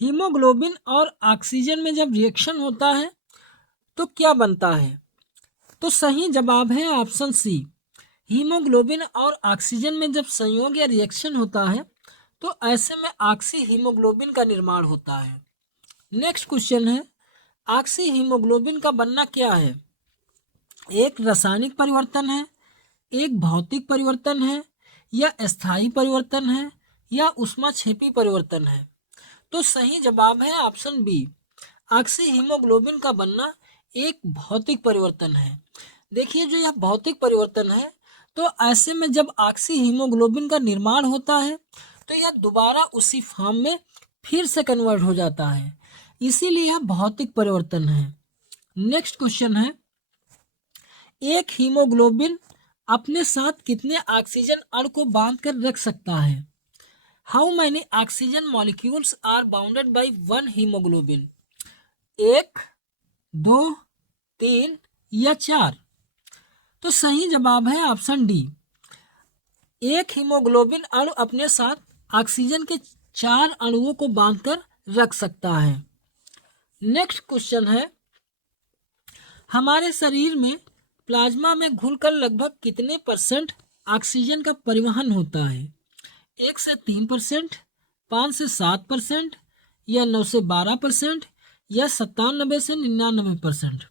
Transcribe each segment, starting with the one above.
Haemoglobin और oxygen में जब रिएक्शन होता है तो क्या बनता है? तो सही जवाब है ऑप्शन सी। हीमोग्लोबिन और ऑक्सीजन में जब संयोग या रिएक्शन होता है तो ऐसे में ऑक्सी हीमोग्लोबिन का निर्माण होता है। नेक्स्ट क्वेश्चन है, ऑक्सी हीमोग्लोबिन का बनना क्या है? एक रासायनिक परिवर्तन है, एक भौतिक परिवर्तन है, या स्थायी परिवर्तन है, या ऊष्माक्षेपी परिवर्तन है? तो सही जवाब है ऑप्शन बी। ऑक्सी हीमोग्लोबिन का बनना एक भौतिक परिवर्तन है। देखिए जो यह भौतिक परिवर्तन है तो ऐसे में जब ऑक्सी हीमोग्लोबिन का निर्माण होता है तो यह दोबारा उसी फॉर्म में फिर से कन्वर्ट हो जाता है, इसीलिए यह भौतिक परिवर्तन है। नेक्स्ट क्वेश्चन है, एक हीमोग्लोबिन अपने साथ कितने ऑक्सीजन अणु को बांध कर रख सकता है? How many oxygen molecules are bounded by one haemoglobin? 1, 2, 3 या 4? तो सही जवाब है ऑप्शन डी। एक हीमोग्लोबिन अणु अपने साथ ऑक्सीजन के 4 अणुओं को बांधकर रख सकता है। नेक्स्ट क्वेश्चन है, हमारे शरीर में प्लाज्मा में घुलकर लगभग कितने परसेंट ऑक्सीजन का परिवहन होता है? 1 से 3%, 5 से 7%, या 9 से 12%, या 97 से 99%?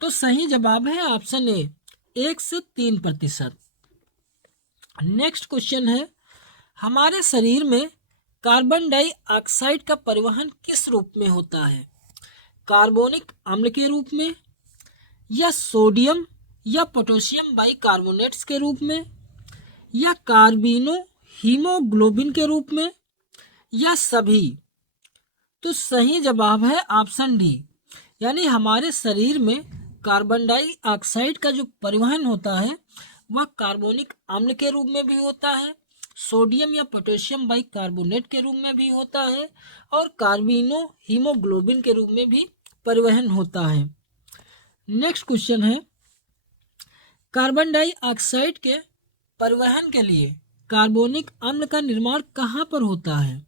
तो सही जवाब है ऑप्शन ए, 1 से 3%। नेक्स्ट क्वेश्चन है, हमारे शरीर में कार्बन डाइऑक्साइड का परिवहन किस रूप में होता है? कार्बोनिक अम्ल के रूप में, या सोडियम या पोटेशियम बाइकार्बोनेट्स के रूप में, या कार्बिनो हीमोग्लोबिन के रूप में, या सभी? तो सही जवाब है ऑप्शन डी, यानी हमारे शरीर में कार्बन डाइऑक्साइड का जो परिवहन होता है वह कार्बोनिक अम्ल के रूप में भी होता है, सोडियम या पोटेशियम बाइकार्बोनेट के रूप में भी होता है, और कार्बिनो हीमोग्लोबिन के रूप में भी परिवहन होता है। नेक्स्ट क्वेश्चन है, कार्बन डाइऑक्साइड के परिवहन के लिए कार्बोनिक अम्ल का निर्माण कहाँ पर होता है?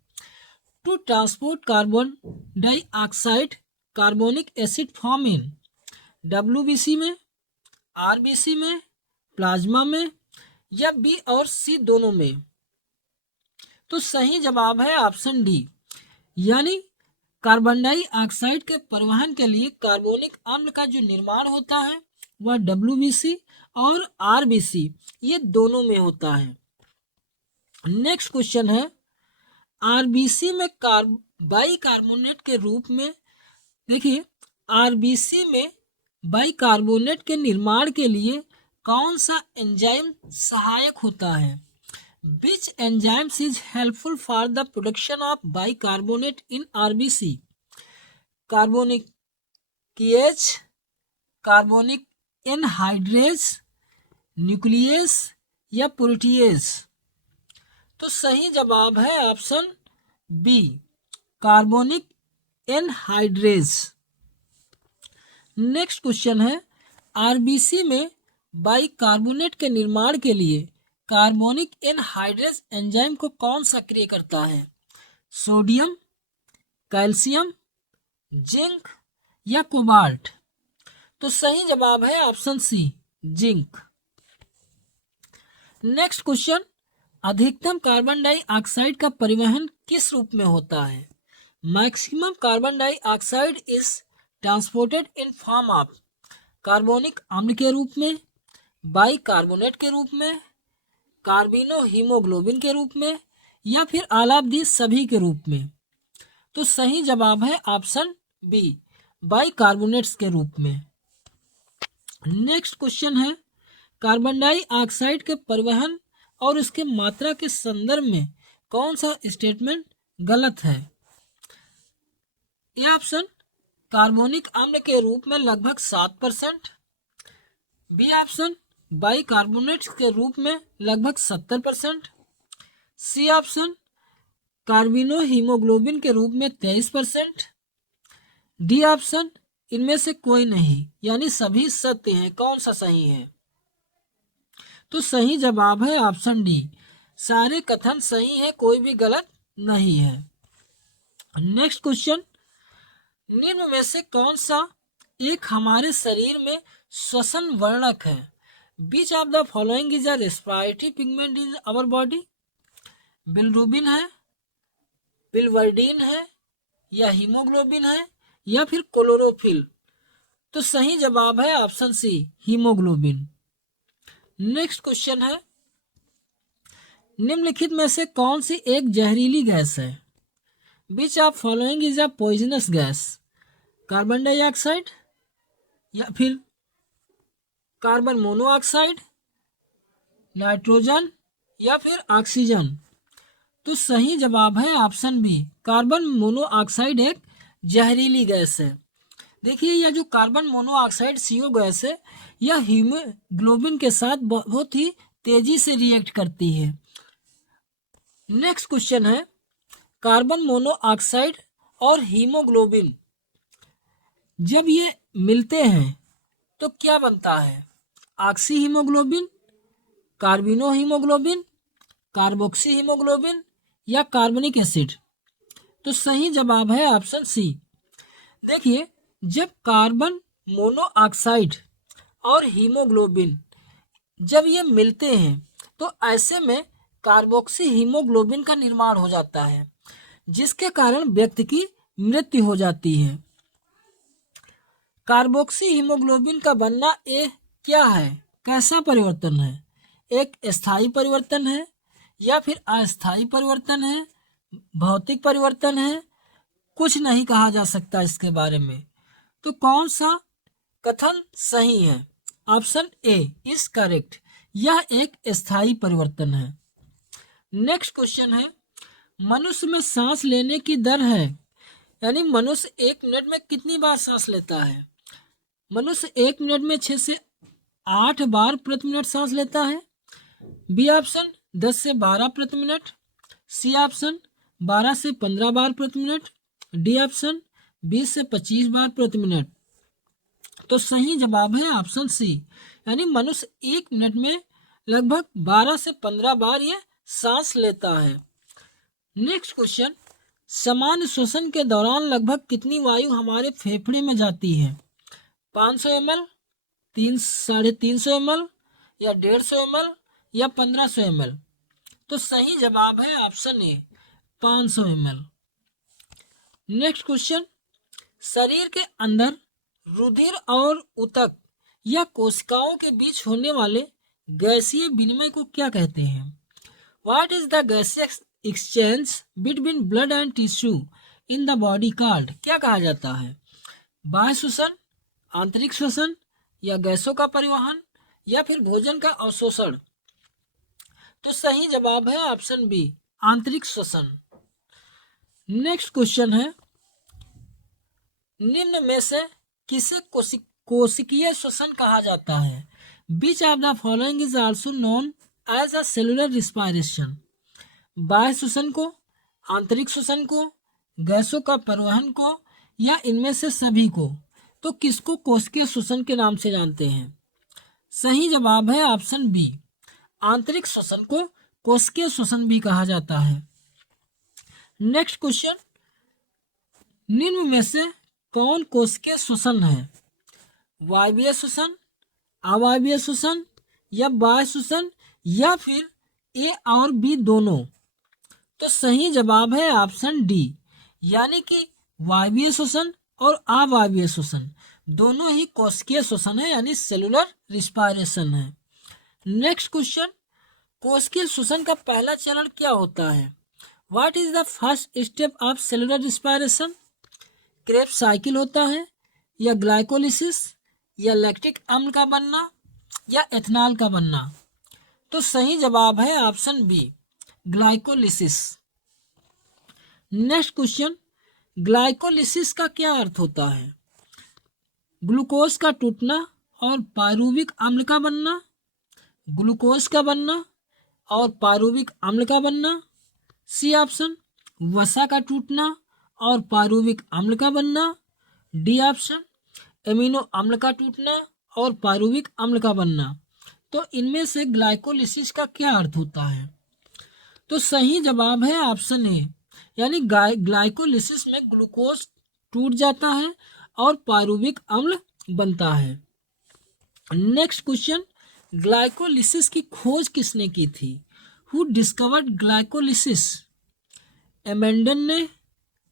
To transport carbon dioxide carbonic acid form in WBC में, RBC में, प्लाज्मा में, या बी और सी दोनों में? तो सही जवाब है ऑप्शन डी, यानी कार्बन डाइऑक्साइड के परिवहन के लिए कार्बोनिक अम्ल का जो निर्माण होता है वह WBC और RBC ये दोनों में होता है। नेक्स्ट क्वेश्चन है, RBC में बाइकार्बोनेट के रूप में, देखिए RBC में बाइकार्बोनेट के निर्माण के लिए कौन सा एंजाइम सहायक होता है? Which enzymes is helpful for the production of bicarbonate in RBC? Carbonic KH, carbonic anhydrase, nucleus, या प्रोटीएज? तो सही जवाब है option B, carbonic anhydrase. Next question है, RBC में बाइकार्बोनेट के निर्माण के लिए कार्बोनिक एनहाइड्रेज एंजाइम को कौन सक्रिय करता है? सोडियम, कैल्शियम, जिंक, या कोबाल्ट? तो सही जवाब है option C, zinc. Next question, अधिकतम कार्बन डाइऑक्साइड का परिवहन किस रूप में होता है? Maximum carbon dioxide is transported in form of carbonic अम्ल के रूप में, बाइकार्बोनेट के रूप में, कार्बिनो हीमोग्लोबिन के रूप में, या फिर ऑल ऑफ दी सभी के रूप में? तो सही जवाब है ऑप्शन बी, बाइकार्बोनेट्स के रूप में। नेक्स्ट क्वेश्चन है, कार्बन डाइऑक्साइड के परिवहन और उसके मात्रा के संदर्भ में कौन सा स्टेटमेंट गलत है? ए ऑप्शन, कार्बोनिक अम्ल के रूप में लगभग 7%, बी ऑप्शन, बाइकार्बोनेट्स के रूप में लगभग 70%, सी ऑप्शन, कार्बिनो हीमोग्लोबिन के रूप में 23%, डी ऑप्शन, इनमें से कोई नहीं, यानी सभी सत्य हैं। कौन सा सही है? तो सही जवाब है ऑप्शन डी, सारे कथन सही है, कोई भी गलत नहीं है। नेक्स्ट क्वेश्चन, निम्न में से कौन सा एक हमारे शरीर में श्वसन वर्णक है? Which of the following is a respiratory pigment in our body? Bilirubin है, बिलवर्डिन है, या हीमोग्लोबिन है, या फिर क्लोरोफिल? तो सही जवाब है option C, haemoglobin. Next question है, निम्नलिखित में से कौन सी एक जहरीली गैस है? Which of following is a poisonous gas? Carbon dioxide, या फिर कार्बन मोनोऑक्साइड, नाइट्रोजन, या फिर ऑक्सीजन? तो सही जवाब है ऑप्शन बी, कार्बन मोनोऑक्साइड एक जहरीली गैस है। देखिए यह जो कार्बन मोनोऑक्साइड CO गैस है, यह हीमोग्लोबिन के साथ बहुत ही तेजी से रिएक्ट करती है। नेक्स्ट क्वेश्चन है, कार्बन मोनोऑक्साइड और हीमोग्लोबिन जब ये मिलते हैं तो क्या बनता है? Oxyhaemoglobin, carbaminohaemoglobin, carboxyhaemoglobin, या कार्बनिक एसिड? तो सही जवाब है ऑप्शन सी। देखिए जब कार्बन मोनोऑक्साइड और हीमोग्लोबिन जब ये मिलते हैं तो ऐसे में कार्बोक्सी हीमोग्लोबिन का निर्माण हो जाता है, जिसके कारण व्यक्ति की मृत्यु हो जाती है। कार्बोक्सी हीमोग्लोबिन का बनना क्या है, कैसा परिवर्तन है? एक स्थायी परिवर्तन है, या फिर अस्थायी परिवर्तन है, भौतिक परिवर्तन है? कुछ नहीं कहा जा सकता इसके बारे में। तो कौन सा कथन सही है? ऑप्शन ए इज करेक्ट, यह एक स्थायी परिवर्तन है। नेक्स्ट क्वेश्चन है, मनुष्य में सांस लेने की दर है, यानी मनुष्य 1 मिनट में कितनी बार सांस लेता है? मनुष्य 1 मिनट में 6 से 8 बार प्रति मिनट सांस लेता है। बी ऑप्शन 10 से 12 प्रति मिनट, सी ऑप्शन 12 से 15 बार प्रति मिनट, डी ऑप्शन 20 से 25 बार प्रति मिनट? तो सही जवाब है ऑप्शन सी, यानी मनुष्य 1 मिनट में लगभग 12 से 15 बार ये सांस लेता है। नेक्स्ट क्वेश्चन, सामान्य श्वसन के दौरान लगभग कितनी वायु हमारे फेफड़े में जाती है? 500 ml, 350 ml, या 150 ml, या 1500 ml? तो सही जवाब है option A, 500 ml। Next question, शरीर के अंदर रुधिर और ऊतक या कोशिकाओं के बीच होने वाले गैसीय विनिमय को क्या कहते हैं? What is the gaseous exchange between blood and tissue in the body called? क्या कहा जाता है? बाह्य श्वसन, आंतरिक श्वसन, या गैसों का परिवहन, या फिर भोजन का अवशोषण? तो सही जवाब है ऑप्शन बी, आंतरिक श्वसन। नेक्स्ट क्वेश्चन है, निम्न में से किसे कोशिकीय श्वसन कहा जाता है? Which of the following is also known as a cellular respiration? बाह्य श्वसन को, आंतरिक श्वसन को, गैसों का परिवहन को, या इनमें से सभी को? तो किसको कोशिकीय श्वसन के नाम से जानते हैं? सही जवाब है ऑप्शन बी, आंतरिक श्वसन को कोशिकीय श्वसन भी कहा जाता है। नेक्स्ट क्वेश्चन, निम्न में से कौन कोशिकीय श्वसन है? वायवीय श्वसन, अवायवीय श्वसन, या बाह्य श्वसन, या फिर ए और बी दोनों? तो सही जवाब है ऑप्शन डी, यानी कि वायवीय श्वसन और अवायवीय श्वसन दोनों ही कोशिकीय श्वसन है, यानी सेलुलर रिस्पायरेशन है। नेक्स्ट क्वेश्चन, कोशिकीय श्वसन का पहला चरण क्या होता है? What is the first step of cellular respiration? Krebs cycle होता है, या ग्लाइकोलिसिस, या लैक्टिक अम्ल का बनना, या एथनॉल का बनना? तो सही जवाब है option B, glycolysis. Next question, glycolysis का क्या अर्थ होता है? ग्लूकोज का टूटना और पायरुविक अम्ल का बनना, ग्लूकोज का बनना और पायरुविक अम्ल का बनना, सी ऑप्शन वसा का टूटना और पायरुविक अम्ल का बनना, डी ऑप्शन एमिनो अम्ल का टूटना और पायरुविक अम्ल का बनना? तो इनमें से ग्लाइकोलिसिस का क्या अर्थ होता है? तो सही जवाब है ऑप्शन ए, यानी ग्लाइकोलिसिस में ग्लूकोज टूट जाता है और पायरुविक अम्ल बनता है। नेक्स्ट क्वेश्चन, ग्लाइकोलिसिस की खोज किसने की थी? Who discovered glycolysis? एमेंडन ने,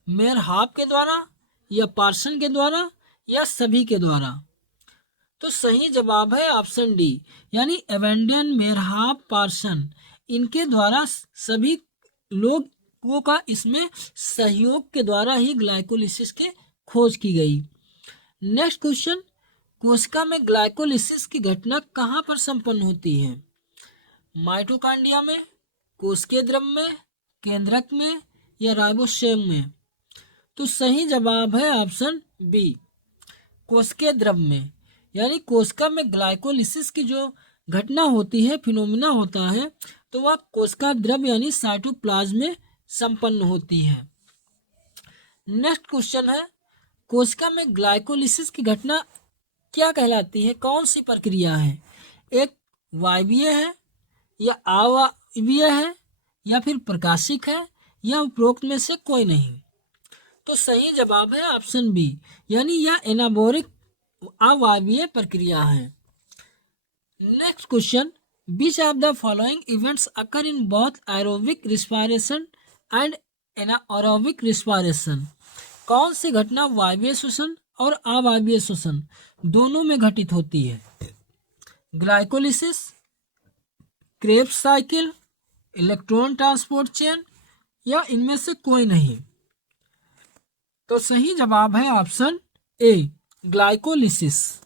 मेयरहाफ के द्वारा, या पार्सन के द्वारा, या सभी के द्वारा? तो सही जवाब है ऑप्शन डी, यानी एमेंडन, मेयरहाफ, पार्सन, इनके द्वारा, सभी लोगों का इसमें सहयोग के द्वारा ही ग्लाइकोलिसिस के खोज की गई। नेक्स्ट क्वेश्चन, कोशिका में ग्लाइकोलिसिस की घटना कहाँ पर संपन्न होती है? माइटोकॉन्ड्रिया में, कोशिकीय द्रव में, केंद्रक में, या राइबोसोम में? तो सही जवाब है ऑप्शन बी, कोशिकीय द्रव में। यानी कोशिका में ग्लाइकोलिसिस की जो घटना होती है, फिनोमिना होता है, तो वह कोशिका द्रव यानी साइटोप्लाज्म में संपन्न होती है। नेक्स्ट क्वेश्चन है, कोशिका में ग्लाइकोलिसिस की घटना क्या कहलाती है? कौन सी प्रक्रिया है? एक वायवीय है, या अवायवीय है, या फिर प्रकाशिक है, या उपरोक्त में से कोई नहीं? तो सही जवाब है ऑप्शन बी, यानी यह एनाबोरिक अवायवीय प्रक्रिया है। Next question, which of the following events occur in both aerobic respiration and anaerobic respiration? कौन सी घटना वायवीय श्वसन और अवायवीय श्वसन दोनों में घटित होती है? Glycolysis, Krebs cycle, electron transport chain, या इनमें से कोई नहीं? तो सही जवाब है ऑप्शन ए, ग्लाइकोलिसिस।